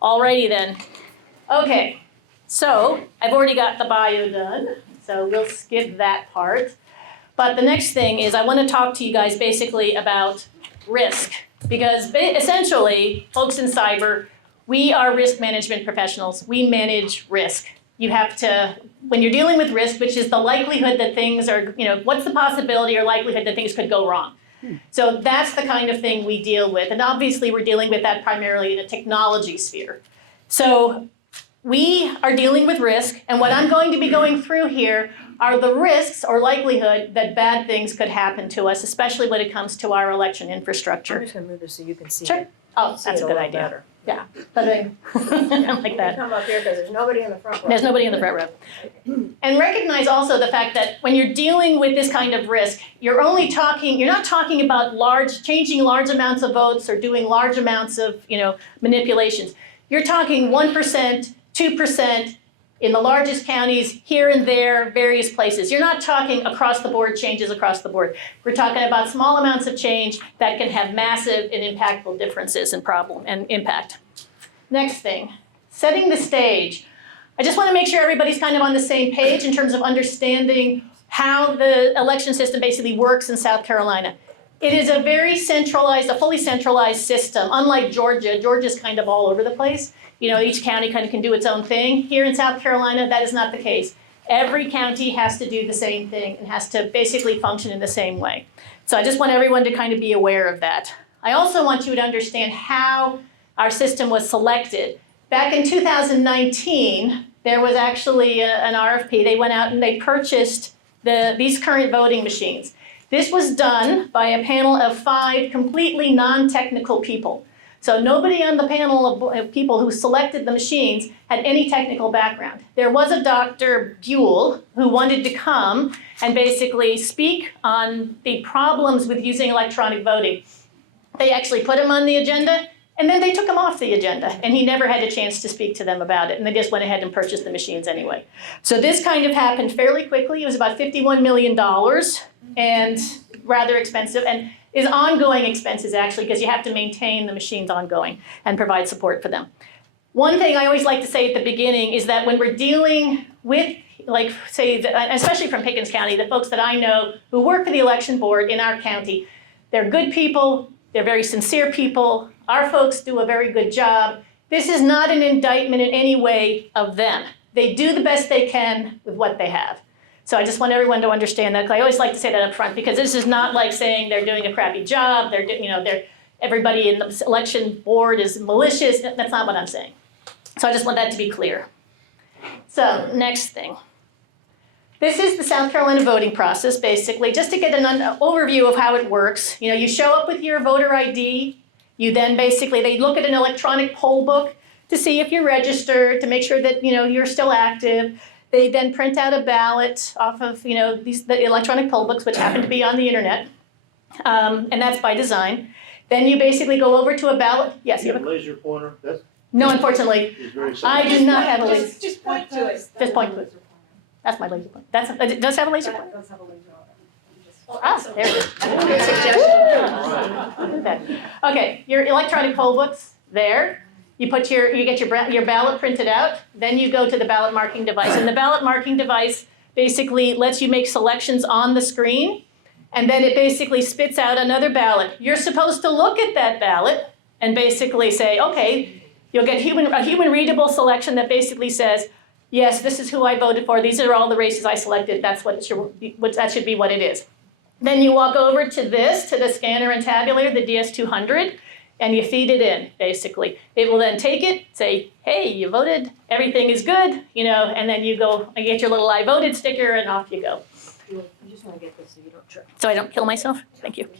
Alrighty then. Okay, so I've already got the bio done, so we'll skip that part. But the next thing is I want to talk to you guys basically about risk. Because essentially, folks in cyber, we are risk management professionals. We manage risk. You have to, when you're dealing with risk, which is the likelihood that things are, what's the possibility or likelihood that things could go wrong? So that's the kind of thing we deal with. And obviously, we're dealing with that primarily in a technology sphere. So we are dealing with risk. And what I'm going to be going through here are the risks or likelihood that bad things could happen to us, especially when it comes to our election infrastructure. I'm just going to move this so you can see Sure. it. Oh, that's a good idea. Better. Yeah, I like that. Come up here because there's nobody in the front row. There's nobody in the front row. And recognize also the fact that when you're dealing with this kind of risk, you're not talking about changing large amounts of votes or doing large amounts of, manipulations. You're talking 1%, 2%, in the largest counties, here and there, various places. You're not talking across the board changes across the board. We're talking about small amounts of change that can have massive and impactful differences in problem and impact. Next thing, setting the stage. I just want to make sure everybody's kind of on the same page in terms of understanding how the election system basically works in South Carolina. It is a very centralized, a fully centralized system. Unlike Georgia, Georgia's kind of all over the place. Each county kind of can do its own thing. Here in South Carolina, that is not the case. Every county has to do the same thing and has to basically function in the same way. So I just want everyone to kind of be aware of that. I also want you to understand how our system was selected. Back in 2019, there was actually an RFP. They went out and they purchased these current voting machines. This was done by a panel of 5 completely non-technical people. So nobody on the panel of people who selected the machines had any technical background. There was a Dr. Buell who wanted to come and basically speak on the problems with using electronic voting. They actually put him on the agenda, and then they took him off the agenda, and he never had a chance to speak to them about it, and they just went ahead and purchased the machines anyway. So this kind of happened fairly quickly. It was about $51 million, and rather expensive, and is ongoing expenses actually, because you have to maintain the machines ongoing and provide support for them. One thing I always like to say at the beginning is that when we're dealing with, like, say, especially from Pickens County, the folks that I know who work for the election board in our county, they're good people, they're very sincere people, our folks do a very good job. This is not an indictment in any way of them. They do the best they can with what they have. So I just want everyone to understand that. I always like to say that up front, because this is not like saying they're doing a crappy job, everybody in the election board is malicious. That's not what I'm saying. So I just want that to be clear. So next thing. This is the South Carolina voting process, basically, just to get an overview of how it works. You show up with your voter ID. You then basically, they look at an electronic poll book to see if you're registered, to make sure that you're still active. They then print out a ballot off of the electronic poll books, which happen to be on the internet, and that's by design. Then you basically go over to a ballot. Yes, you have a laser pointer. No, unfortunately, I do not have a laser. Just point to it. Just point to it. That's my laser pointer. It does have a laser pointer. It does have a laser on it. Ah, there it is. Good suggestion. Okay, your electronic poll books there. You get your ballot printed out, then you go to the ballot marking device. And the ballot marking device basically lets you make selections on the screen, and then it basically spits out another ballot. You're supposed to look at that ballot and basically say, okay, you'll get a human readable selection that basically says, yes, this is who I voted for, these are all the races I selected, that should be what it is. Then you walk over to the scanner and tabulator, the DS200, and you feed it in, basically. It will then take it, say, hey, you voted, everything is good, and then you go and get your little I voted sticker, and off you go. You just want to get this so you don't trip. So I don't kill myself? Thank you.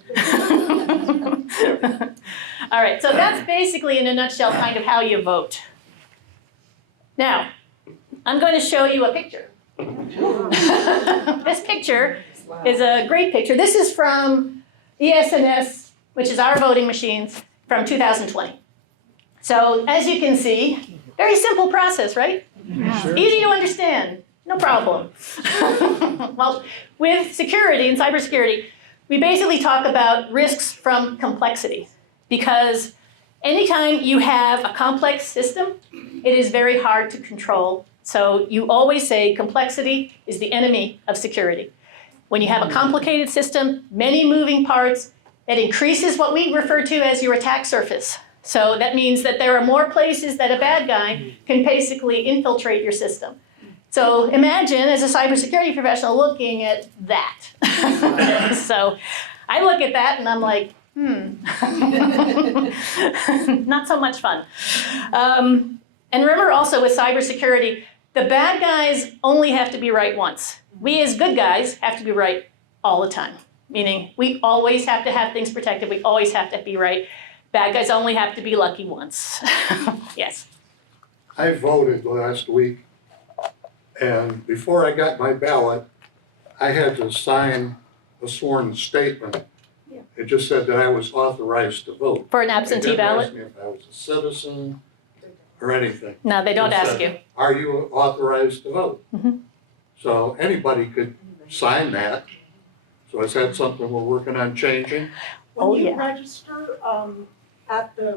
All right, so that's basically, in a nutshell, kind of how you vote. Now, I'm going to show you a picture. This picture is a great picture. This is from ES&S, which is our voting machines, from 2020. So as you can see, very simple process, right? Yeah. Sure. Easy to understand, no problem. Well, with security and cybersecurity, we basically talk about risks from complexity, because anytime you have a complex system, it is very hard to control. So you always say complexity is the enemy of security. When you have a complicated system, many moving parts, it increases what we refer to as your attack surface. So that means that there are more places that a bad guy can basically infiltrate your system. So imagine as a cybersecurity professional looking at that. So I look at that and I'm like, not so much fun. And remember also with cybersecurity, the bad guys only have to be right once. We as good guys have to be right all the time, meaning we always have to have things protected. We always have to be right. Bad guys only have to be lucky once. Yes. I voted last week, and before I got my ballot, I had to sign a sworn statement. Yeah. It just said that I was authorized to vote. For an absentee It didn't ballot? ask me if I was a citizen or anything. No, they don't It ask said, you. Are you authorized to vote? Mhm. So anybody could sign that. So is that something we're working on changing? Oh, When you yeah. register,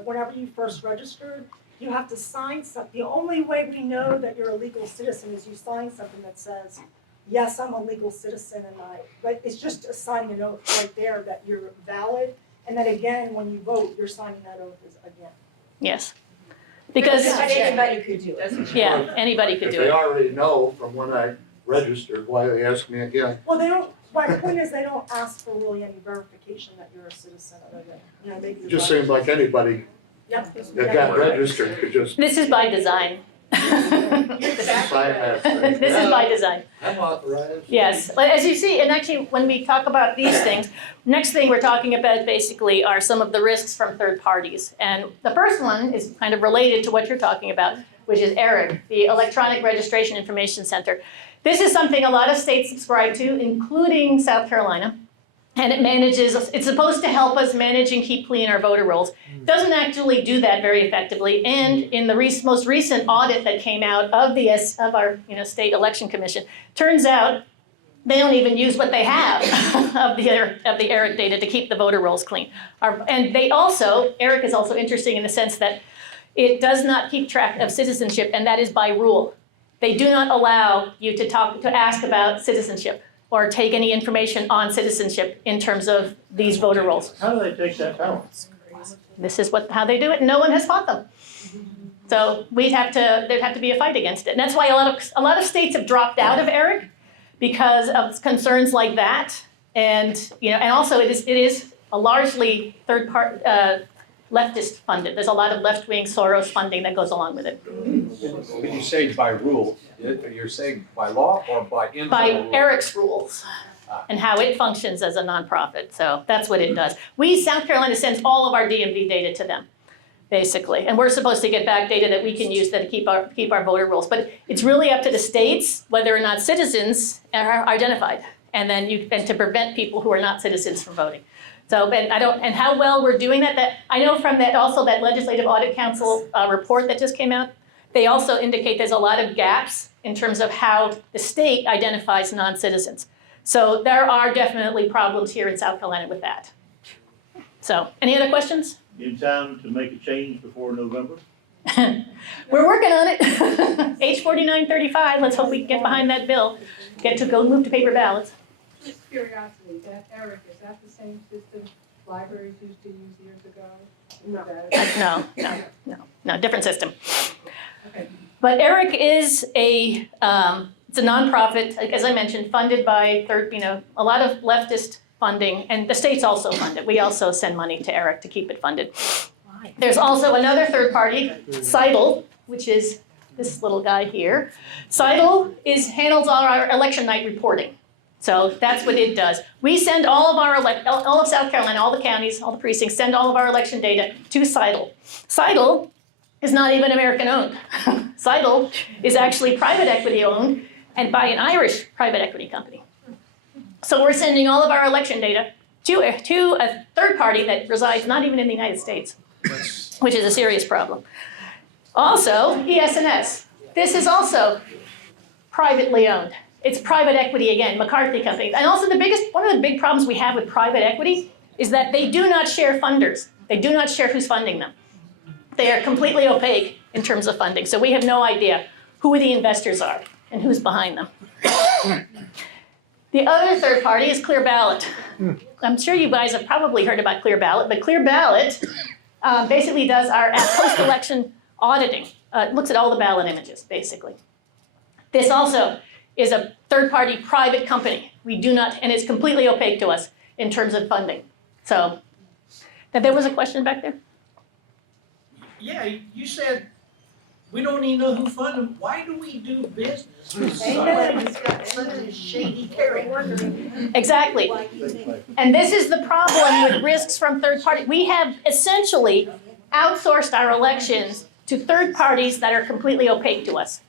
whenever you first registered, you have to sign something. The only way we know that you're a legal citizen is you sign something that says, yes, I'm a legal citizen but it's just signing an oath right there that you're valid. And then again, when you vote, you're signing that oath again. Yes. Because, But anybody could do it. yeah, anybody could If do they it. already know from when I registered, why they ask me again? Well, my point is they don't ask for really any verification that you're a citizen other than, maybe. It just seems like anybody Yep. that got registered could just This is by design. sign that thing. This is by design. I'm authorized. Yes, but as you see, and actually when we talk about these things, next thing we're talking about basically are some of the risks from third parties. And the first one is kind of related to what you're talking about, which is ERIC, the Electronic Registration Information Center. This is something a lot of states subscribe to, including South Carolina. And it's supposed to help us manage and keep clean our voter rolls. It doesn't actually do that very effectively. And in the most recent audit that came out of our state election commission, turns out they don't even use what they have of the ERIC data to keep the voter rolls clean. And ERIC is also interesting in the sense that it does not keep track of citizenship, and that is by rule. They do not allow you to ask about citizenship or take any information on citizenship in terms of these voter rolls. How do they take that balance? This is how they do it, and no one has fought them. So there'd have to be a fight against it. And that's why a lot of states have dropped out of ERIC because of concerns like that. And also it is a largely leftist funded. There's a lot of left-wing Soros funding that goes along with it. When you say by rule, you're saying by law or by internal By rule? ERIC's rules and how it functions as a nonprofit. So that's what it does. South Carolina sends all of our DMV data to them, basically. And we're supposed to get back data that we can use to keep our voter rolls. But it's really up to the states whether or not citizens are identified. And to prevent people who are not citizens from voting. So, and how well we're doing that I know from that Legislative Audit Council report that just came out, they also indicate there's a lot of gaps in terms of how the state identifies non-citizens. So there are definitely problems here in South Carolina with that. So, any other questions? In time to make a change before November? We're working on it. H 4935, let's hope we can get behind that bill, move to paper ballots. Just curiosity, that ERIC, is that the same system libraries used to use years ago? No, different system. Okay. But ERIC is it's a nonprofit, as I mentioned, funded by a lot of leftist funding, and the states also fund it. We also send money to ERIC to keep it funded. There's also another third party, CIDL, which is this little guy here. CIDL handles all our election night reporting. So that's what it does. We send all of South Carolina, all the counties, all the precincts, send all of our election data to CIDL. CIDL is not even American owned. CIDL is actually private equity owned and by an Irish private equity company. So we're sending all of our election data to a third party that resides not even in the United States, which is a serious problem. Also, ES&S. This is also privately owned. It's private equity again, McCarthy Company. And also one of the big problems we have with private equity is that they do not share funders. They do not share who's funding them. They are completely opaque in terms of funding. So we have no idea who the investors are and who's behind them. The other third party is Clear Ballot. I'm sure you guys have probably heard about Clear Ballot, but Clear Ballot basically does our post-election auditing. Looks at all the ballot images, basically. This also is a third-party private company. We do not, and it's completely opaque to us in terms of funding. So, there was a question back there? Yeah, you said we don't even know who funded them. Why do we do business with Amen. somebody who's got such a shady character? Exactly. And this is the problem with risks from third party. We have essentially outsourced our elections to third parties that are completely opaque to us.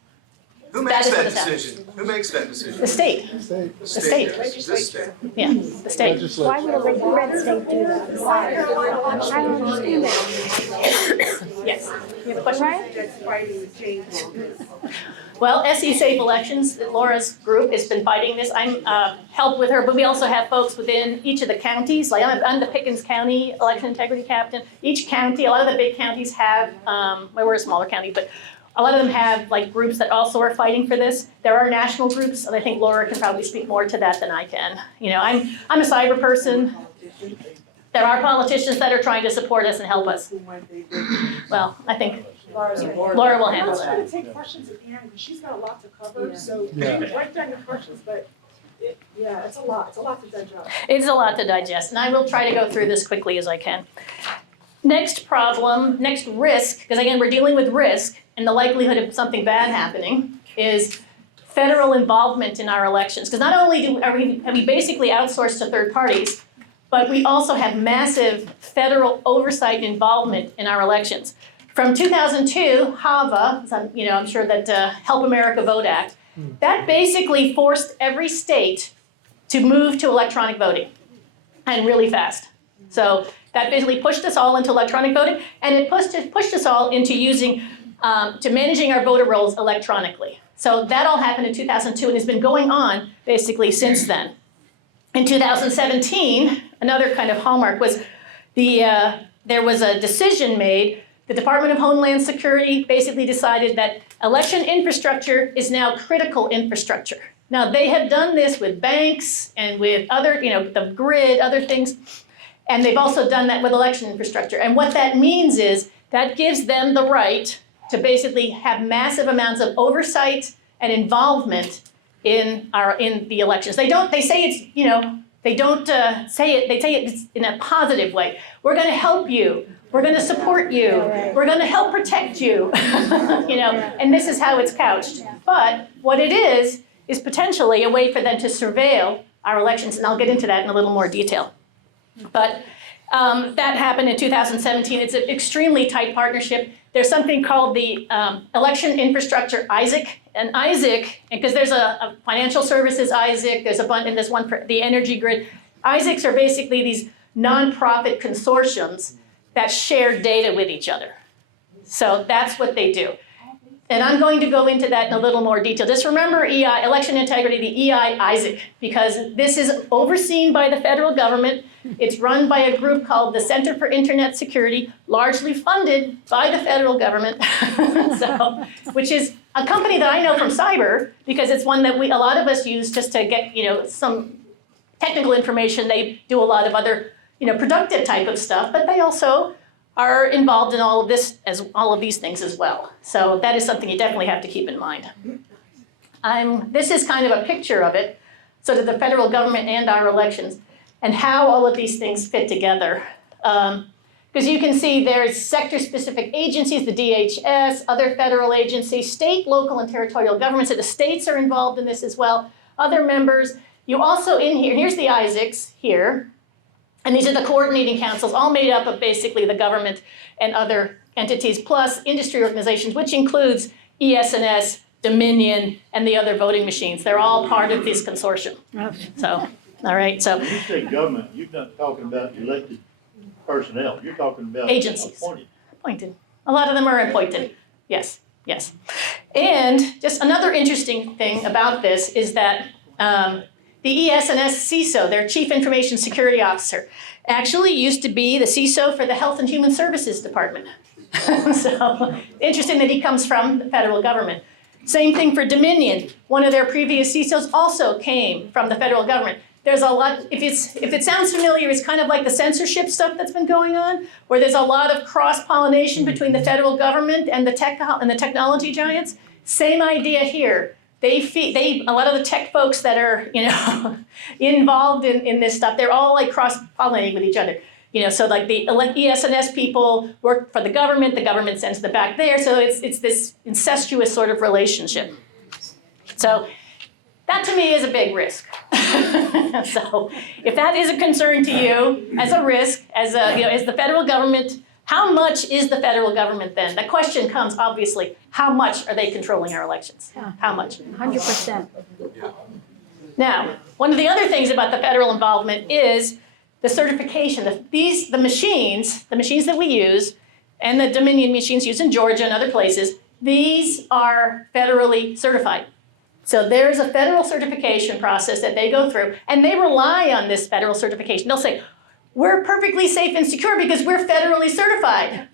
Who That makes is what that it's happening. decision? Who makes that decision? The state, The state. does. This state. yeah, the state. Why would a red state do that? I don't understand that. Yes. You have a question? Right? That's fighting the change. Well, SE Safe Elections, Laura's group has been fighting this. I'm helped with her, but we also have folks within each of the counties. Like I'm the Pickens County election integrity captain. Each county, a lot of the big counties have, well, we're a smaller county, but a lot of them have like groups that also are fighting for this. There are national groups, and I think Laura can probably speak more to that than I can. You know, I'm a cyber person. There are politicians that are trying to support us and help us. Well, I think Laura will handle Let's try that. to take questions at the end, because she's got a lot to cover, Yeah. so write down your questions, but it's a lot to digest. It's a lot to digest, and I will try to go through this quickly as I can. Next problem, next risk, because again, we're dealing with risk and the likelihood of something bad happening, is federal involvement in our elections. Because not only have we basically outsourced to third parties, but we also have massive federal oversight and involvement in our elections. From 2002, HAVA, I'm sure that Help America Vote Act, that basically forced every state to move to electronic voting, and really fast. So that basically pushed us all into electronic voting, and it pushed us all into to managing our voter rolls electronically. So that all happened in 2002 and has been going on basically since then. In 2017, another kind of hallmark was there was a decision made. The Department of Homeland Security basically decided that election infrastructure is now critical infrastructure. Now, they have done this with banks and with other, the grid, other things, and they've also done that with election infrastructure. And what that means is that gives them the right to basically have massive amounts of oversight and involvement in the elections. They say it's, they don't say it, they say it in a positive way. We're gonna help you. We're gonna support you. We're gonna help protect you, and this is how it's couched. But what it is potentially a way for them to surveil our elections, and I'll get into that in a little more detail. But that happened in 2017. It's an extremely tight partnership. There's something called the Election Infrastructure ISAC, and ISAC, because there's a financial services ISAC, and there's one for the energy grid. ISACs are basically these nonprofit consortiums that share data with each other. So that's what they do. And I'm going to go into that in a little more detail. Just remember EI, election integrity, the EI ISAC, because this is overseen by the federal government. It's run by a group called the Center for Internet Security, largely funded by the federal government, which is a company that I know from cyber, because it's one that a lot of us use just to get some technical information. They do a lot of other productive type of stuff, but they also are involved in all of these things as well. So that is something you definitely have to keep in mind. This is kind of a picture of it, so that the federal government and our elections, and how all of these things fit together. Because you can see there's sector-specific agencies, the DHS, other federal agencies, state, local, and territorial governments. So the states are involved in this as well. Other members. You also here's the ISACs here. And these are the coordinating councils, all made up of basically the government and other entities, plus industry organizations, which includes ES&S, Dominion, and the other voting machines. They're all part of this consortium. So, all right, so. When you say government, you're not talking about elected personnel. You're talking about Agencies. appointed. A lot of them are appointed. Yes. And just another interesting thing about this is that the ES&S CISO, their Chief Information Security Officer, actually used to be the CISO for the Health and Human Services Department. So interesting that he comes from the federal government. Same thing for Dominion. One of their previous CISOs also came from the federal government. There's a lot, if it sounds familiar, it's kind of like the censorship stuff that's been going on, where there's a lot of cross-pollination between the federal government and the technology giants. Same idea here. A lot of the tech folks that are, involved in this stuff, they're all like cross-pollinating with each other. So like the ES&S people work for the government sends them back there, so it's this incestuous sort of relationship. So that to me is a big risk. So if that is a concern to you as a risk, as the federal government, how much is the federal government then? The question comes, obviously, how much are they controlling our elections? How much? 100%. Now, one of the other things about the federal involvement is the certification. The machines that we use, and the Dominion machines used in Georgia and other places, these are federally certified. So there's a federal certification process that they go through, and they rely on this federal certification. They'll say, we're perfectly safe and secure because we're federally certified.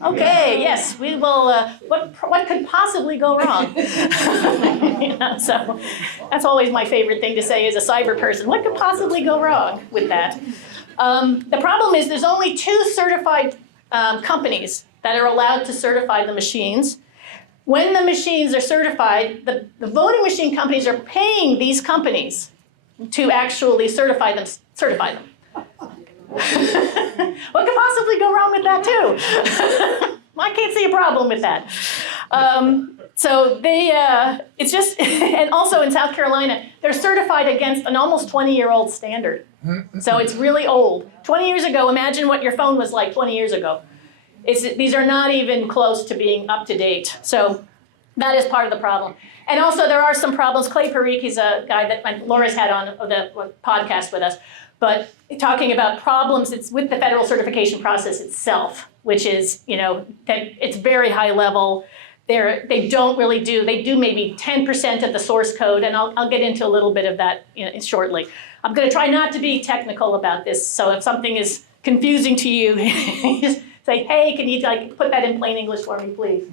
Okay, yes, we will, what could possibly go wrong? So that's always my favorite thing to say as a cyber person. What could possibly go wrong with that? The problem is there's only 2 certified companies that are allowed to certify the machines. When the machines are certified, the voting machine companies are paying these companies to actually certify them. What could possibly go wrong with that too? I can't see a problem with that. So it's just, and also in South Carolina, they're certified against an almost 20-year-old standard. So it's really old. 20 years ago, imagine what your phone was like 20 years ago. These are not even close to being up to date. So that is part of the problem. And also there are some problems. Clay Parikh, he's a guy that Laura's had on the podcast with us, but talking about problems, it's with the federal certification process itself, which is, that it's very high level. They do maybe 10% of the source code, and I'll get into a little bit of that shortly. I'm gonna try not to be technical about this, so if something is confusing to you, just say, hey, can you put that in plain English for me, please?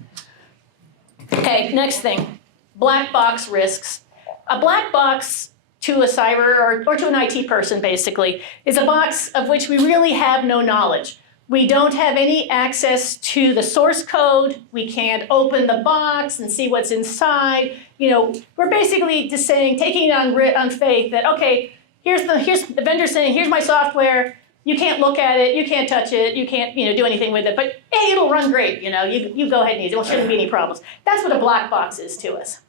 Okay, next thing, black box risks. A black box to a cyber or to an IT person, basically, is a box of which we really have no knowledge. We don't have any access to the source code. We can't open the box and see what's inside. We're basically just taking it on faith that, okay, here's the vendor saying, here's my software. You can't look at it, you can't touch it, you can't do anything with it, but hey, it'll run great, you go ahead and use it, there shouldn't be any problems. That's what a black box is to us.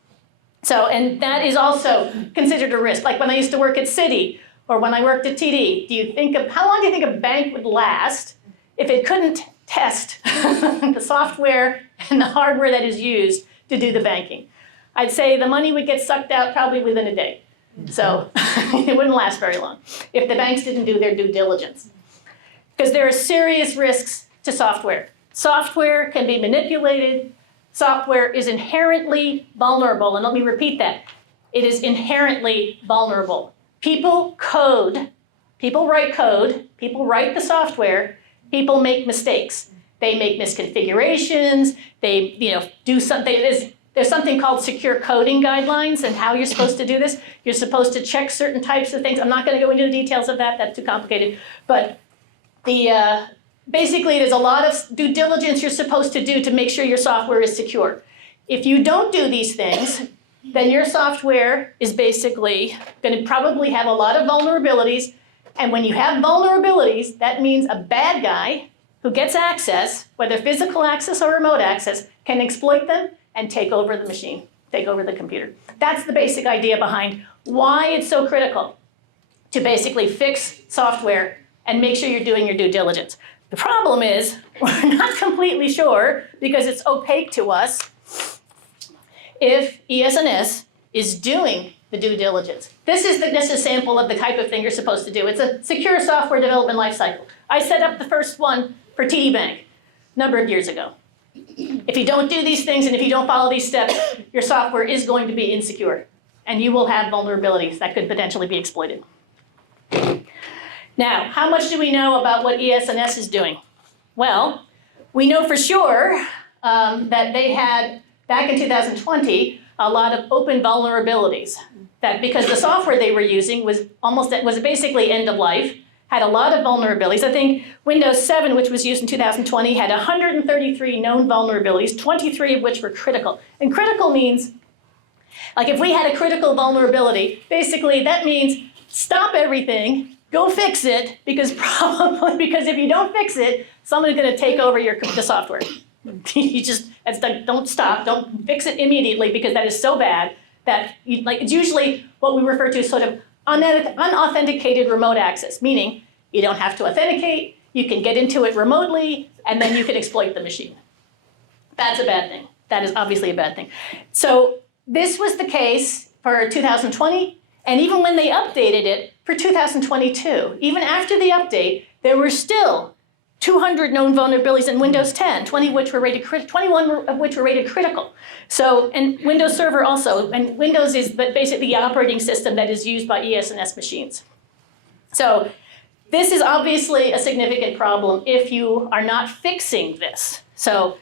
So, and that is also considered a risk. Like when I used to work at Citi, or when I worked at TD, how long do you think a bank would last if it couldn't test the software and the hardware that is used to do the banking? I'd say the money would get sucked out probably within a day. So it wouldn't last very long if the banks didn't do their due diligence. Because there are serious risks to software. Software can be manipulated. Software is inherently vulnerable. And let me repeat that. It is inherently vulnerable. People write code, people write the software, people make mistakes. They make misconfigurations, they do something. There's something called secure coding guidelines and how you're supposed to do this. You're supposed to check certain types of things. I'm not going to go into the details of that. That's too complicated. But basically, there's a lot of due diligence you're supposed to do to make sure your software is secure. If you don't do these things, then your software is basically going to probably have a lot of vulnerabilities. And when you have vulnerabilities, that means a bad guy who gets access, whether physical access or remote access, can exploit them and take over the machine, take over the computer. That's the basic idea behind why it's so critical to basically fix software and make sure you're doing your due diligence. The problem is we're not completely sure, because it's opaque to us, if ES&S is doing the due diligence. This is a sample of the type of thing you're supposed to do. It's a secure software development lifecycle. I set up the first one for TD Bank a number of years ago. If you don't do these things and if you don't follow these steps, your software is going to be insecure and you will have vulnerabilities that could potentially be exploited. Now, how much do we know about what ES&S is doing? Well, we know for sure that they had, back in 2020, a lot of open vulnerabilities. That because the software they were using was basically end of life, had a lot of vulnerabilities. I think Windows 7, which was used in 2020, had 133 known vulnerabilities, 23 of which were critical. And critical means, like if we had a critical vulnerability, basically that means stop everything, go fix it, because if you don't fix it, someone's gonna take over the software. Don't stop, don't fix it immediately, because that is so bad that it's usually what we refer to as sort of unauthenticated remote access, meaning you don't have to authenticate, you can get into it remotely, and then you can exploit the machine. That's a bad thing. That is obviously a bad thing. So this was the case for 2020, and even when they updated it for 2022, even after the update, there were still 200 known vulnerabilities in Windows 10, 21 of which were rated critical. So, and Windows Server also, and Windows is basically the operating system that is used by ES&S machines. So this is obviously a significant problem if you are not fixing this. So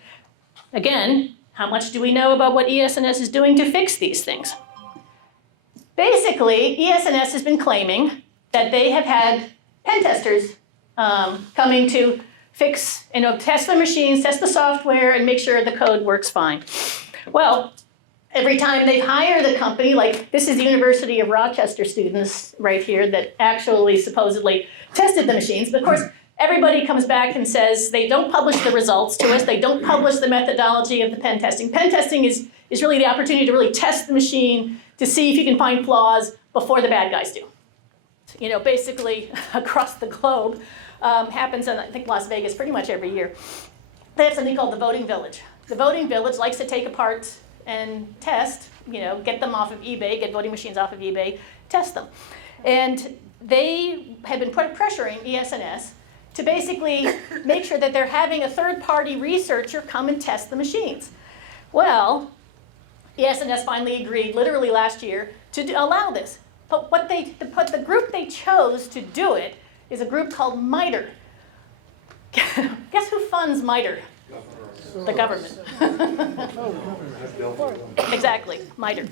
again, how much do we know about what ES&S is doing to fix these things? Basically, ES&S has been claiming that they have had pen testers coming to fix, test the machines, test the software, and make sure the code works fine. Well, every time they've hired a company, like this is the University of Rochester students right here that actually supposedly tested the machines, but of course, everybody comes back and says they don't publish the results to us, they don't publish the methodology of the pen testing. Pen testing is really the opportunity to really test the machine to see if you can find flaws before the bad guys do. Basically across the globe, happens in, I think, Las Vegas pretty much every year. They have something called the Voting Village. The Voting Village likes to take apart and test, get them off of eBay, get voting machines off of eBay, test them. And they have been pressuring ES&S to basically make sure that they're having a third-party researcher come and test the machines. Well, ES&S finally agreed, literally last year, to allow this. But the group they chose to do it is a group called MITRE. Guess who funds MITRE? The government. Exactly, MITRE.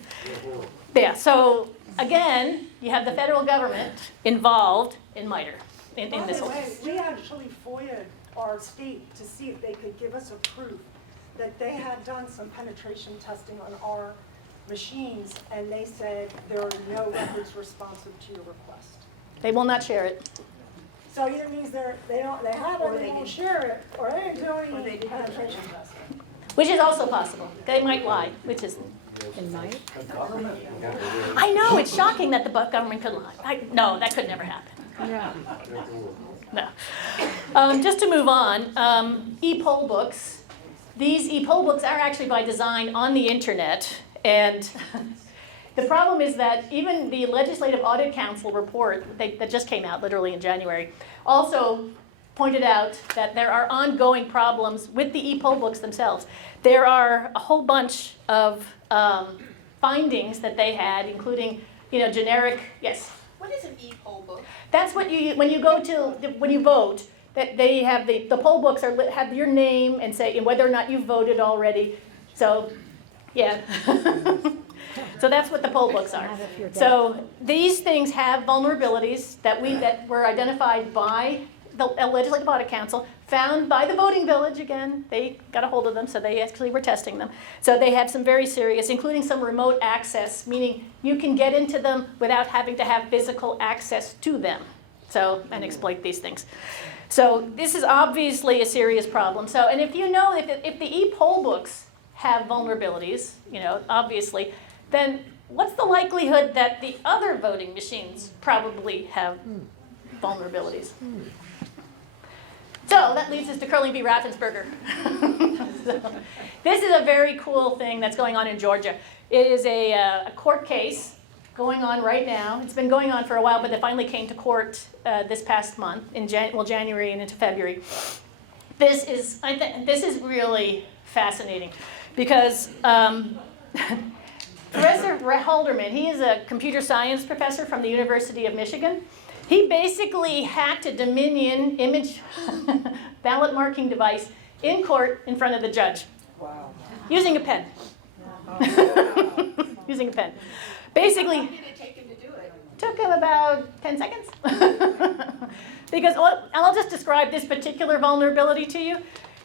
Yeah, so again, you have the federal government involved in MITRE, in this whole thing. We actually FOIA'd our state to see if they could give us a proof that they had done some penetration testing on our machines, and they said there are no records responsive to your request. They will not share it. So either means they have it, or they won't share it, or they didn't do any penetration testing. Which is also possible. They might lie, which is. In my, I know, it's shocking that the government could lie. No, that could never happen. yeah. No. Just to move on, e-poll books. These e-poll books are actually by design on the internet, and the problem is that even the Legislative Audit Council report that just came out literally in January also pointed out that there are ongoing problems with the e-poll books themselves. There are a whole bunch of findings that they had, including, generic, yes? What is an e-poll book? That's what when you vote, that they have the poll books have your name and say whether or not you voted already. So, yeah. So that's what the poll books are. So these things have vulnerabilities that were identified by the Legislative Audit Council, found by the Voting Village. Again, they got a hold of them, so they actually were testing them. So they have some very serious, including some remote access, meaning you can get into them without having to have physical access to them. So, and exploit these things. So this is obviously a serious problem. So, and if you know, if the e-poll books have vulnerabilities, obviously, then what's the likelihood that the other voting machines probably have vulnerabilities? So that leads us to Curling B. Raffensperger. So, this is a very cool thing that's going on in Georgia. It is a court case going on right now. It's been going on for a while, but it finally came to court this past month, in January and into February. This is really fascinating because Professor Halderman, he is a computer science professor from the University of Michigan. He basically hacked a Dominion image ballot marking device in court in front of the judge. Wow. Using a pen. Using a pen. Basically, How long did it take him to do it? took him about 10 seconds. Because I'll just describe this particular vulnerability to you.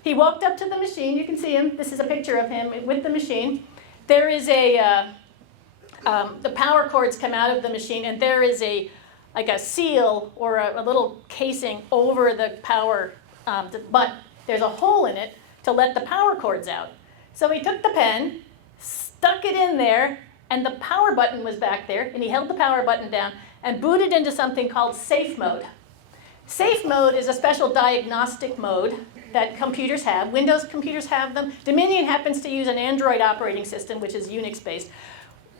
He walked up to the machine. You can see him. This is a picture of him with the machine. There is the power cords come out of the machine, and there is like a seal or a little casing over the power, but there's a hole in it to let the power cords out. So he took the pen, stuck it in there, and the power button was back there, and he held the power button down and booted into something called safe mode. Safe mode is a special diagnostic mode that computers have. Windows computers have them. Dominion happens to use an Android operating system, which is Unix-based.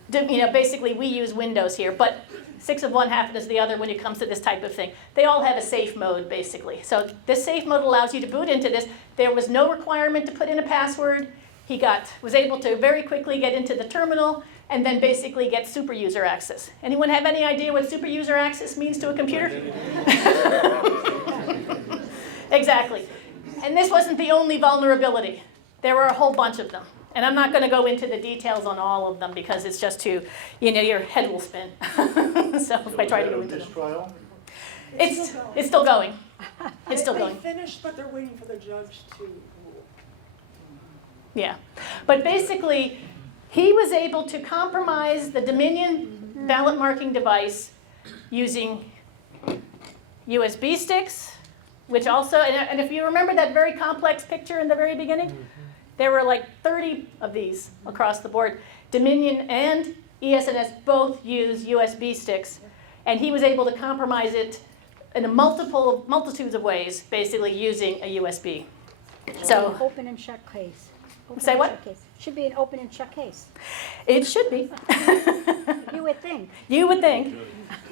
Basically we use Windows here, but 6 of one, half a dozen of the other when it comes to this type of thing. They all have a safe mode, basically. So this safe mode allows you to boot into this. There was no requirement to put in a password. He was able to very quickly get into the terminal and then basically get super user access. Anyone have any idea what super user access means to a computer? Exactly. And this wasn't the only vulnerability. There were a whole bunch of them. And I'm not going to go into the details on all of them because it's just too, your head will spin. So if I try to go into them. Trial? It's still going. It's still going. They finished, but they're waiting for the judge to rule. Yeah. But basically, he was able to compromise the Dominion ballot marking device using USB sticks, which also, and if you remember that very complex picture in the very beginning, there were like 30 of these across the board. Dominion and ES&S both use USB sticks, and he was able to compromise it in multitudes of ways, basically using a USB. So, Open and shut case. Open Say and what? shut case. Should be an open and shut case. it should be. You would think. You would think.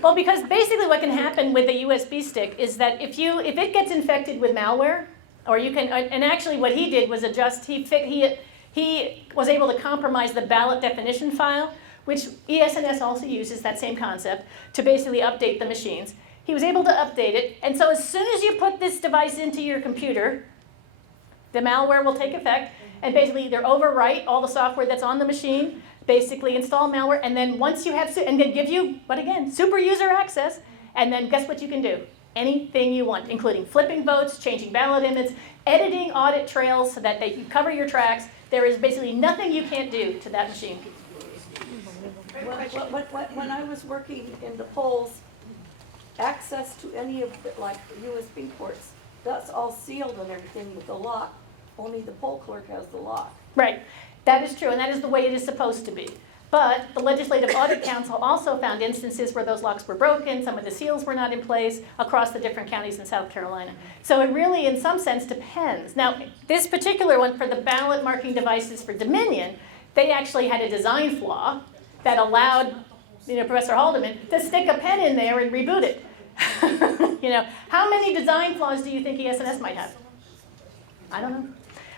Well, because basically what can happen with a USB stick is that if it gets infected with malware, or you can, and actually what he did was adjust, he was able to compromise the ballot definition file, which ES&S also uses that same concept to basically update the machines. He was able to update it, and so as soon as you put this device into your computer, the malware will take effect and basically either overwrite all the software that's on the machine, basically install malware, and then once you have, and then give you, but again, super user access, and then guess what you can do? Anything you want, including flipping votes, changing ballot images, editing audit trails so that they can cover your tracks. There is basically nothing you can't do to that machine. When I was working in the polls, access to any of the, like USB ports, that's all sealed and everything with the lock. Only the poll clerk has the lock. Right, that is true, and that is the way it is supposed to be. But the Legislative Audit Council also found instances where those locks were broken, some of the seals were not in place across the different counties in South Carolina. So it really, in some sense, depends. Now, this particular one for the ballot marking devices for Dominion, they actually had a design flaw that allowed, Professor Haldeman to stick a pen in there and reboot it. How many design flaws do you think ES&S might have? I don't know.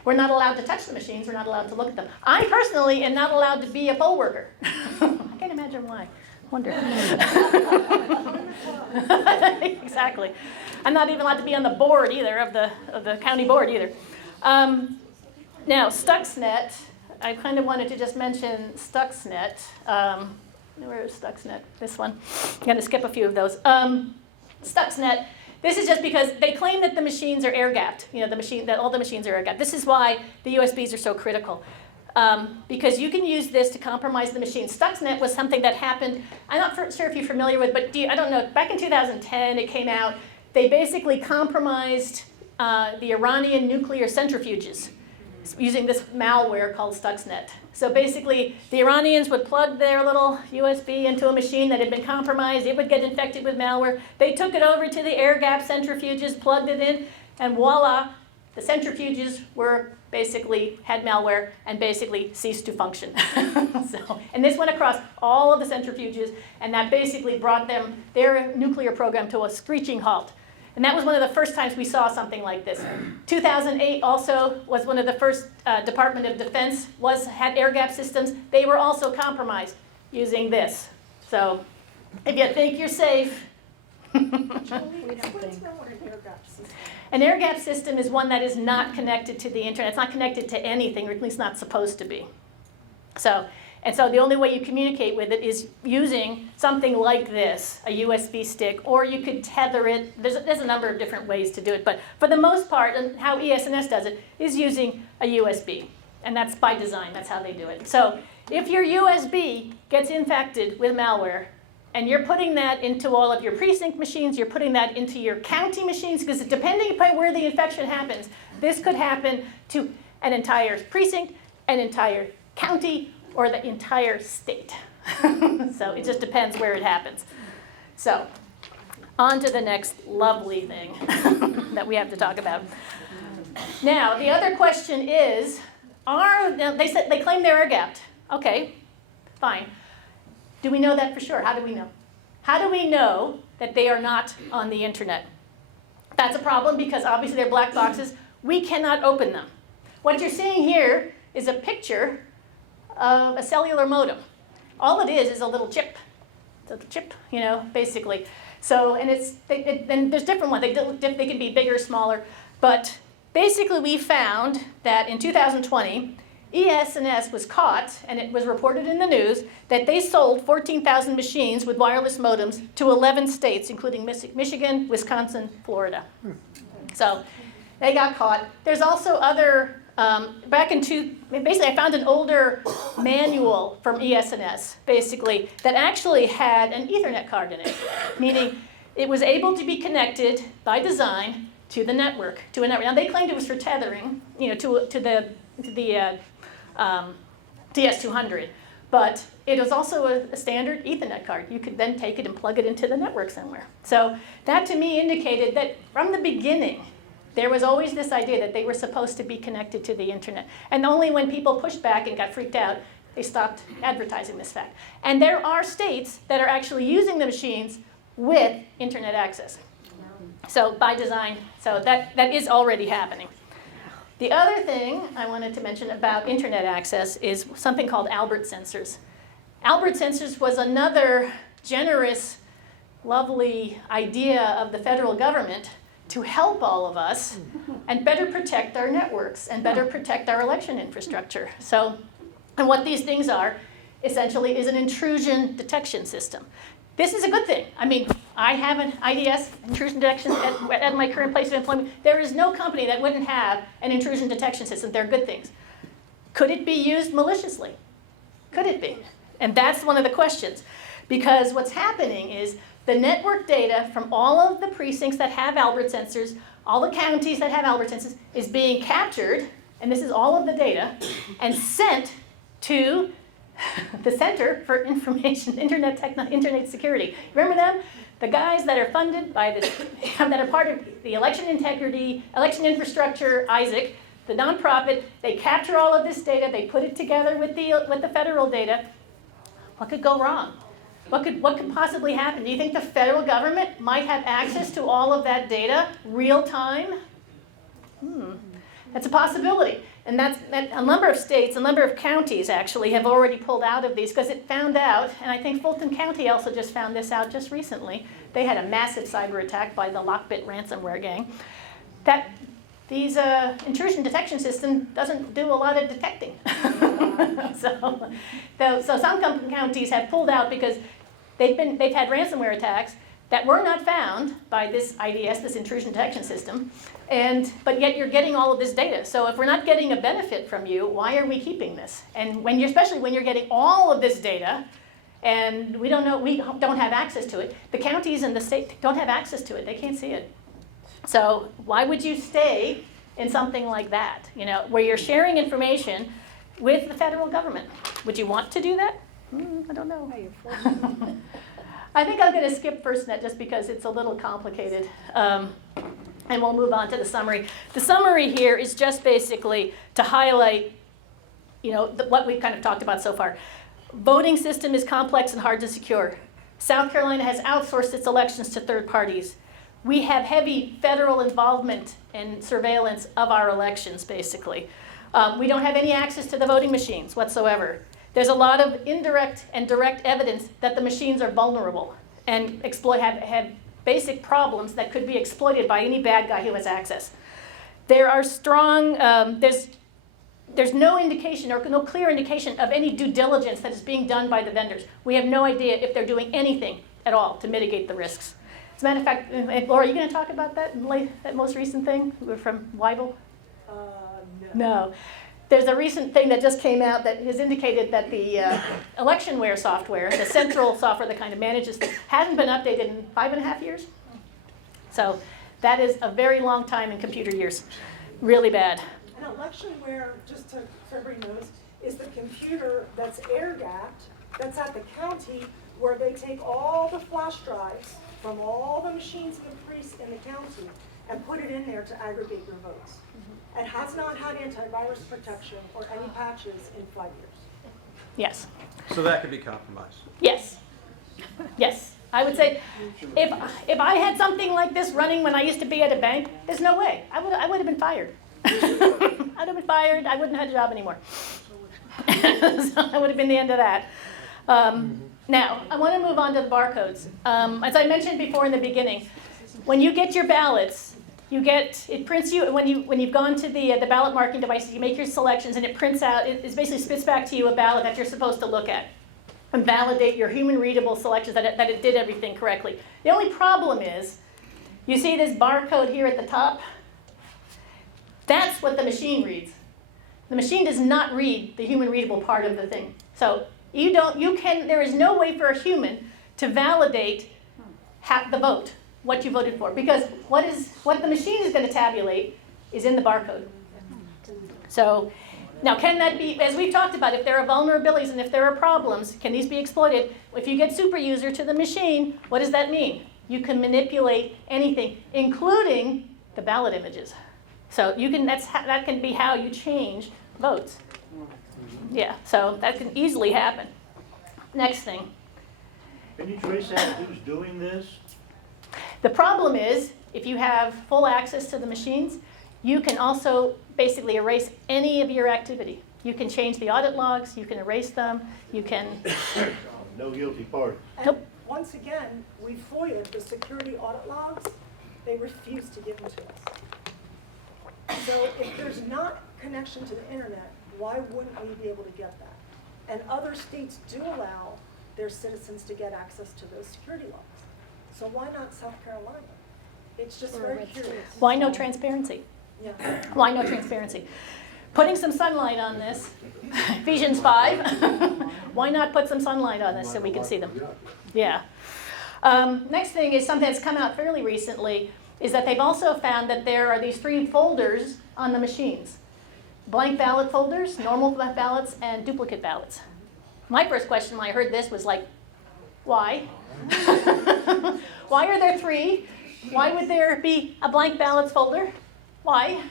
We're not allowed to touch the machines. We're not allowed to look at them. I personally am not allowed to be a poll worker. I can't imagine why. Wonder. Exactly. I'm not even allowed to be on the board either, of the county board either. Now, Stuxnet. I kind of wanted to just mention Stuxnet. Where is Stuxnet? This one. I'm going to skip a few of those. Stuxnet. This is just because they claim that the machines are air-gapped, that all the machines are air-gapped. This is why the USBs are so critical, because you can use this to compromise the machine. Stuxnet was something that happened, I'm not sure if you're familiar with, but I don't know, back in 2010 it came out. They basically compromised the Iranian nuclear centrifuges using this malware called Stuxnet. So basically, the Iranians would plug their little USB into a machine that had been compromised. It would get infected with malware. They took it over to the air-gap centrifuges, plugged it in, and voila, the centrifuges had malware and basically ceased to function. And this went across all of the centrifuges, and that basically brought their nuclear program to a screeching halt. And that was one of the first times we saw something like this. 2008 also was one of the first Department of Defense had air-gap systems. They were also compromised using this. So if you think you're safe, We don't think. gap system? An air gap system is one that is not connected to the internet. It's not connected to anything, or at least not supposed to be. So the only way you communicate with it is using something like this, a USB stick, or you could tether it. There's a number of different ways to do it, but for the most part, and how ES&S does it, is using a USB. And that's by design, that's how they do it. So if your USB gets infected with malware, and you're putting that into all of your precinct machines, you're putting that into your county machines, because depending upon where the infection happens, this could happen to an entire precinct, an entire county, or the entire state. So it just depends where it happens. So on to the next lovely thing that we have to talk about. Now, the other question is, they claim they're air gapped. Okay, fine. Do we know that for sure? How do we know? How do we know that they are not on the internet? That's a problem because obviously they're black boxes. We cannot open them. What you're seeing here is a picture of a cellular modem. All it is a little chip. It's a chip, basically. So, and then there's different ones. They can be bigger, smaller. But basically we found that in 2020, ES&S was caught, and it was reported in the news, that they sold 14,000 machines with wireless modems to 11 states, including Michigan, Wisconsin, Florida. So they got caught. There's also other, basically I found an older manual from ES&S, basically, that actually had an Ethernet card in it, meaning it was able to be connected by design to the network, to a network. Now they claimed it was for tethering, to the DS200, but it was also a standard Ethernet card. You could then take it and plug it into the network somewhere. So that to me indicated that from the beginning, there was always this idea that they were supposed to be connected to the internet. And only when people pushed back and got freaked out, they stopped advertising this fact. And there are states that are actually using the machines with internet access. So by design, so that is already happening. The other thing I wanted to mention about internet access is something called Albert sensors. Albert sensors was another generous, lovely idea of the federal government to help all of us and better protect our networks and better protect our election infrastructure. So, and what these things are, essentially, is an intrusion detection system. This is a good thing. I mean, I have an IDS, intrusion detection, at my current place of employment. There is no company that wouldn't have an intrusion detection system. They're good things. Could it be used maliciously? Could it be? And that's one of the questions. Because what's happening is the network data from all of the precincts that have Albert sensors, all the counties that have Albert sensors, is being captured, and this is all of the data, and sent to the Center for Information, Internet Security. Remember them? The guys that are funded by that are part of the election integrity, election infrastructure, ISAC, the nonprofit. They capture all of this data. They put it together with the federal data. What could go wrong? What could possibly happen? Do you think the federal government might have access to all of that data real time? That's a possibility. And that a number of states, a number of counties actually have already pulled out of these because it found out, and I think Fulton County also just found this out just recently. They had a massive cyber attack by the Lockbit ransomware gang. That these intrusion detection system doesn't do a lot of detecting. So some counties have pulled out because they've had ransomware attacks that were not found by this IDS, this intrusion detection system, but yet you're getting all of this data. So if we're not getting a benefit from you, why are we keeping this? And especially when you're getting all of this data, and we don't have access to it. The counties and the state don't have access to it. They can't see it. So why would you stay in something like that? Where you're sharing information with the federal government. Would you want to do that? I don't know. I think I'm going to skip FirstNet just because it's a little complicated. And we'll move on to the summary. The summary here is just basically to highlight, what we've kind of talked about so far. Voting system is complex and hard to secure. South Carolina has outsourced its elections to third parties. We have heavy federal involvement and surveillance of our elections, basically. We don't have any access to the voting machines whatsoever. There's a lot of indirect and direct evidence that the machines are vulnerable and have basic problems that could be exploited by any bad guy who has access. There are strong, there's no indication or no clear indication of any due diligence that is being done by the vendors. We have no idea if they're doing anything at all to mitigate the risks. As a matter of fact, Laura, are you going to talk about that, that most recent thing from Weibel? No. There's a recent thing that just came out that has indicated that the electionware software, the central software that kind of manages this, hasn't been updated in 5.5 years. So that is a very long time in computer years. Really bad. And electionware, just so everybody knows, is the computer that's air-gapped, that's at the county, where they take all the flash drives from all the machines in the county and put it in there to aggregate your votes. It has not had antivirus protection or any patches in 5 years. Yes. So that could be compromised. Yes. Yes. I would say if I had something like this running when I used to be at a bank, there's no way. I would have been fired. I'd have been fired. I wouldn't have had a job anymore. So that would have been the end of that. Now, I want to move on to the barcodes. As I mentioned before in the beginning, when you get your ballots, it prints you, when you've gone to the ballot marking devices, you make your selections and it prints out, it basically spits back to you a ballot that you're supposed to look at and validate your human readable selections that it did everything correctly. The only problem is, you see this barcode here at the top? That's what the machine reads. The machine does not read the human readable part of the thing. So there is no way for a human to validate the vote, what you voted for, because what the machine is going to tabulate is in the barcode. So now, can that be, as we've talked about, if there are vulnerabilities and if there are problems, can these be exploited? If you get super user to the machine, what does that mean? You can manipulate anything, including the ballot images. So that can be how you change votes. Yeah, so that can easily happen. Next thing. Can you trace out who's doing this? The problem is, if you have full access to the machines, you can also basically erase any of your activity. You can change the audit logs, you can erase them, you can... No guilty party. And once again, we FOIA'd the security audit logs. They refuse to give them to us. So if there's not connection to the internet, why wouldn't we be able to get that? And other states do allow their citizens to get access to those security logs. So why not South Carolina? It's just very curious. Why no transparency? Yeah. Why no transparency? Putting some sunlight on this, Ephesians 5. Why not put some sunlight on this so we can see them? Yeah. Next thing is something that's come out fairly recently, is that they've also found that there are these 3 folders on the machines. Blank ballot folders, normal ballots, and duplicate ballots. My first question when I heard this was like, why? Why are there 3? Why would there be a blank ballots folder? Why?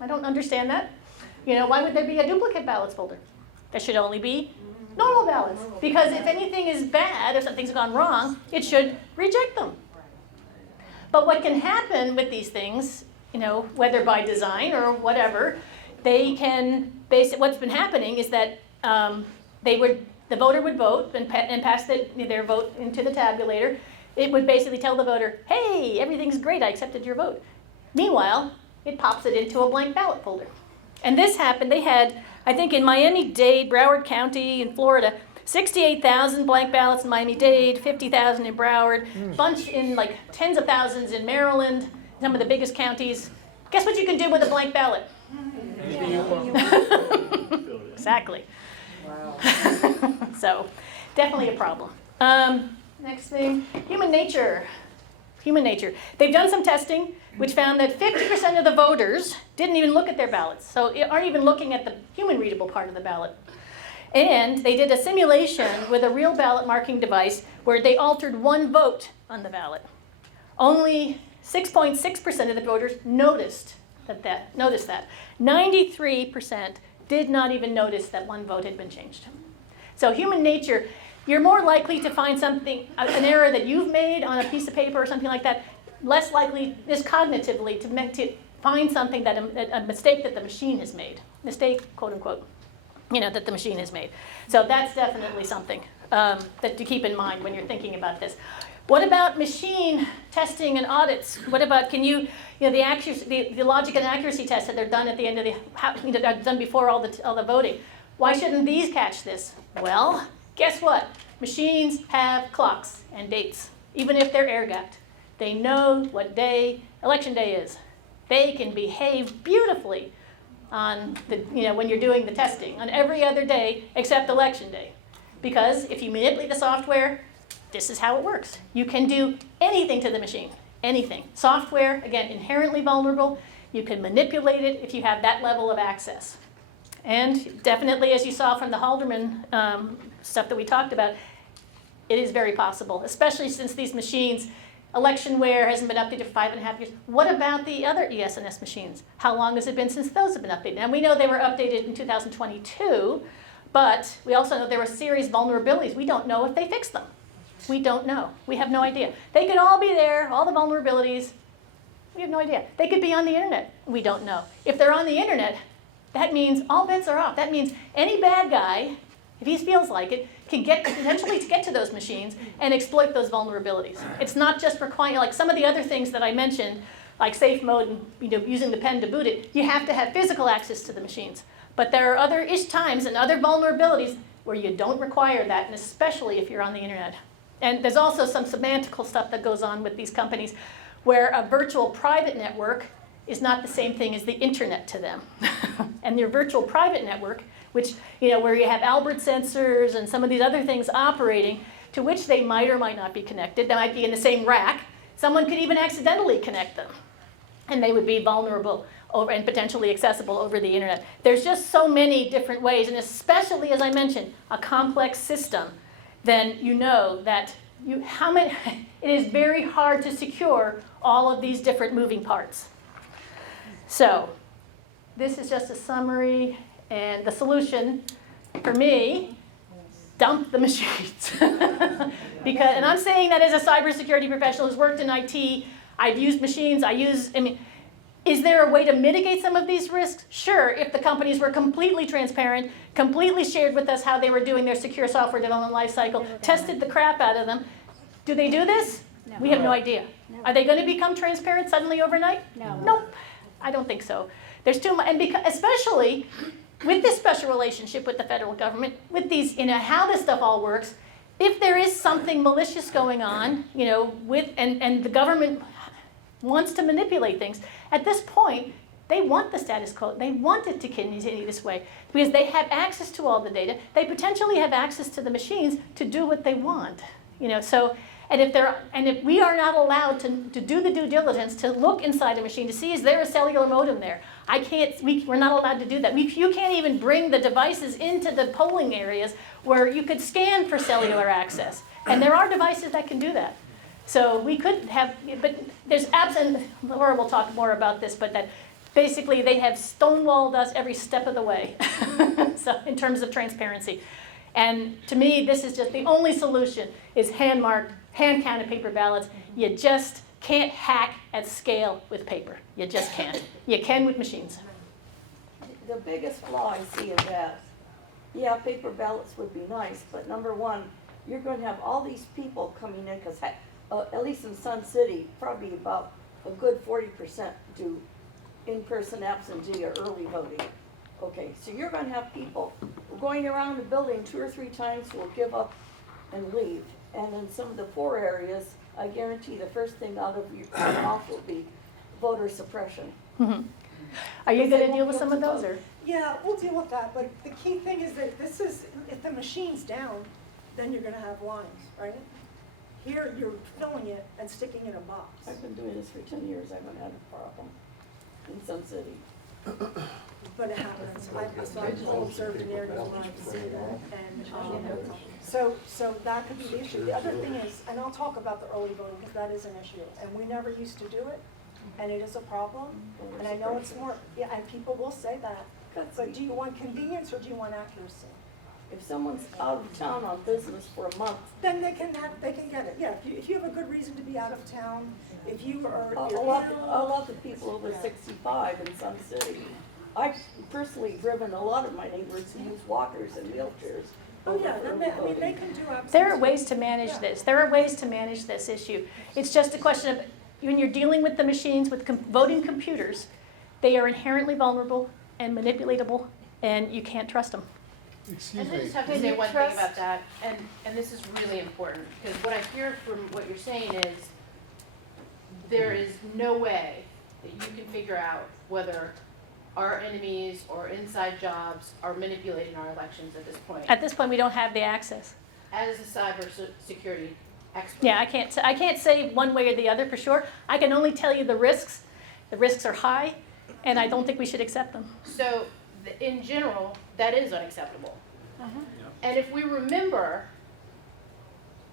I don't understand that. Why would there be a duplicate ballots folder? There should only be normal ballots. Because if anything is bad, if something's gone wrong, it should reject them. But what can happen with these things, whether by design or whatever, what's been happening is that the voter would vote and pass their vote into the tabulator. It would basically tell the voter, hey, everything's great, I accepted your vote. Meanwhile, it pops it into a blank ballot folder. And this happened, they had, I think in Miami-Dade, Broward County in Florida, 68,000 blank ballots in Miami-Dade, 50,000 in Broward, bunch in like tens of thousands in Maryland, some of the biggest counties. Guess what you can do with a blank ballot? Exactly. Wow. So, definitely a problem. Next thing, human nature. Human nature. They've done some testing which found that 50% of the voters didn't even look at their ballots, so aren't even looking at the human readable part of the ballot. And they did a simulation with a real ballot marking device where they altered 1 vote on the ballot. Only 6.6% of the voters noticed that. 93% did not even notice that 1 vote had been changed. So human nature, you're more likely to find something, an error that you've made on a piece of paper or something like that, less likely, just cognitively, to find something that a mistake that the machine has made. Mistake, quote unquote, that the machine has made. So that's definitely something that to keep in mind when you're thinking about this. What about machine testing and audits? What about, can you know, the accuracy, the logic and accuracy tests that are done at the end of the, are done before all the voting. Why shouldn't these catch this? Well, guess what? Machines have clocks and dates, even if they're air-gapped. They know what day election day is. They can behave beautifully on the, you know, when you're doing the testing on every other day except election day. Because if you manipulate the software, this is how it works. You can do anything to the machine, anything. Software, again, inherently vulnerable. You can manipulate it if you have that level of access. And definitely, as you saw from the Haldeman stuff that we talked about, it is very possible, especially since these machines, electionware hasn't been updated for 5.5 years. What about the other ES&S machines? How long has it been since those have been updated? And we know they were updated in 2022, but we also know there were serious vulnerabilities. We don't know if they fixed them. We don't know. We have no idea. They could all be there, all the vulnerabilities. We have no idea. They could be on the internet. We don't know. If they're on the internet, that means all bets are off. That means any bad guy, if he feels like it, can potentially get to those machines and exploit those vulnerabilities. It's not just requiring, like some of the other things that I mentioned, like safe mode and, you know, using the pen to boot it, you have to have physical access to the machines. But there are other times and other vulnerabilities where you don't require that, and especially if you're on the internet. And there's also some semantical stuff that goes on with these companies where a virtual private network is not the same thing as the internet to them. And your virtual private network, which, you know, where you have Albert sensors and some of these other things operating, to which they might or might not be connected. They might be in the same rack. Someone could even accidentally connect them, and they would be vulnerable and potentially accessible over the internet. There's just so many different ways, and especially, as I mentioned, a complex system, then you know that it is very hard to secure all of these different moving parts. So this is just a summary, and the solution for me, dump the machines. And I'm saying that as a cybersecurity professional who's worked in IT, I've used machines, is there a way to mitigate some of these risks? Sure, if the companies were completely transparent, completely shared with us how they were doing their secure software development lifecycle, tested the crap out of them. Do they do this? No. We have no idea. No. Are they going to become transparent suddenly overnight? No. Nope. I don't think so. There's too much, and especially with this special relationship with the federal government, with these, you know, how this stuff all works, if there is something malicious going on, you know, and the government wants to manipulate things, at this point, they want the status quo. They want it to continue this way because they have access to all the data. They potentially have access to the machines to do what they want, you know. So, and if we are not allowed to do the due diligence to look inside a machine to see is there a cellular modem there, we're not allowed to do that. You can't even bring the devices into the polling areas where you could scan for cellular access, and there are devices that can do that. So we could have, but there's Laura will talk more about this, but that basically they have stonewalled us every step of the way. So in terms of transparency. And to me, this is just the only solution is hand-marked, hand-counted paper ballots. You just can't hack at scale with paper. You just can't. You can with machines. The biggest flaw I see in that, yeah, paper ballots would be nice, but number one, you're going to have all these people coming in, because at least in Sun City, probably about a good 40% do in-person absentee or early voting. Okay, so you're going to have people going around the building 2 or 3 times who will give up and leave. And in some of the poor areas, I guarantee the first thing out of your mouth will be voter suppression. Mm-hmm. Are you going to deal with some of those, or? Yeah, we'll deal with that, but the key thing is that if the machine's down, then you're gonna have lines, right? Here, you're filling it and sticking it in a box. I've been doing this for 10 years, I haven't had a problem in Sun City. But it happens. I've observed an area where I've seen that, and so that could be the issue. The other thing is, and I'll talk about the early voting because that is an issue, and we never used to do it, and it is a problem. And I know it's more, yeah, and people will say that. But do you want convenience or do you want accuracy? If someone's out of town on business for a month, Then they can get it. Yeah, if you have a good reason to be out of town, if you are. a lot of the people over 65 in Sun City I've personally driven a lot of my neighbors who use walkers and wheelchairs. Oh, yeah, then they, I mean, they can do absolutely. There are ways to manage this. There are ways to manage this issue. It's just a question of, when you're dealing with the machines, with voting computers, they are inherently vulnerable and manipulatable, and you can't trust them. Excuse And I me. just have to say one thing about that, and this is really important, because what I hear from what you're saying is, there is no way that you can figure out whether our enemies or inside jobs are manipulating our elections at this point. At this point, we don't have the access. As a security expert. Yeah, I can't say one way or the other for sure. I can only tell you the risks. The risks are high, and I don't think we should accept them. So, in general, that is unacceptable. And if we remember,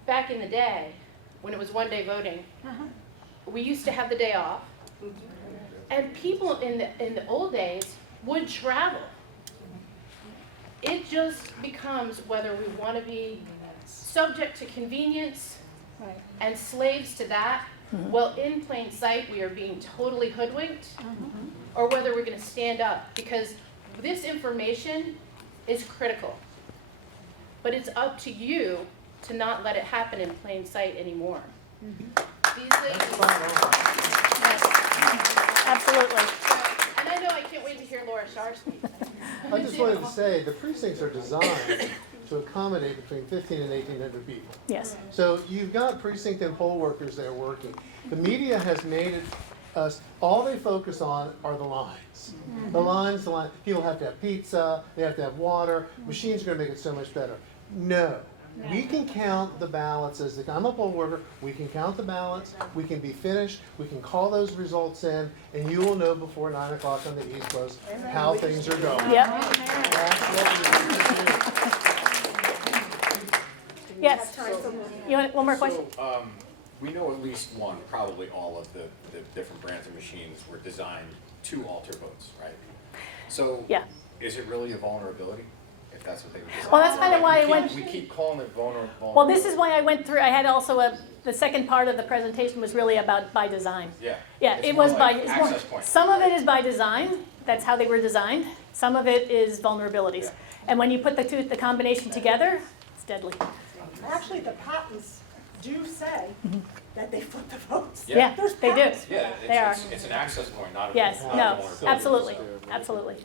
back in the day, when it was one-day voting, we used to have the day off, and people in the old days would travel. It just becomes whether we want to be subject to convenience and slaves to that, well, in plain sight, we are being totally hoodwinked, or whether we're going to stand up, because this information is critical. But it's up to you to not let it happen in plain sight anymore. These ladies, Absolutely. and I know I can't wait to hear Laura Sharp speak. I just wanted to say, the precincts are designed to accommodate between 15 and 1,800 people. Yes. So you've got precinct and poll workers there working. The media has made it us, all they focus on are the lines. The lines, people have to have pizza, they have to have water, machines are gonna make it so much better. No. We can count the ballots I'm a poll worker, we can count the ballots, we can be finished, we can call those results in, and you will know before 9 o'clock on the East Coast how things are going. Yep. That's what we need to do. Yes. You want one more question? So, we know at least one, probably all of the different brands of machines were designed to alter votes, right? So, Yeah. is it really a vulnerability, if that's what they were designed? Well, that's kind of why I went. We keep calling it vulnerable. Well, this is why I went through. I had also the second part of the presentation was really about by design. Yeah. Yeah, It's it more was by. like It's more, access points. some of it is by design. That's how they were designed. Some of it is vulnerabilities. Yeah. And when you put the combination together, it's deadly. Actually, the patents do say that they flip the votes. Yeah, There's they do. patents for Yeah, that. They are. it's an access point, not a. Yes. not a No. vulnerability. Absolutely. Absolutely.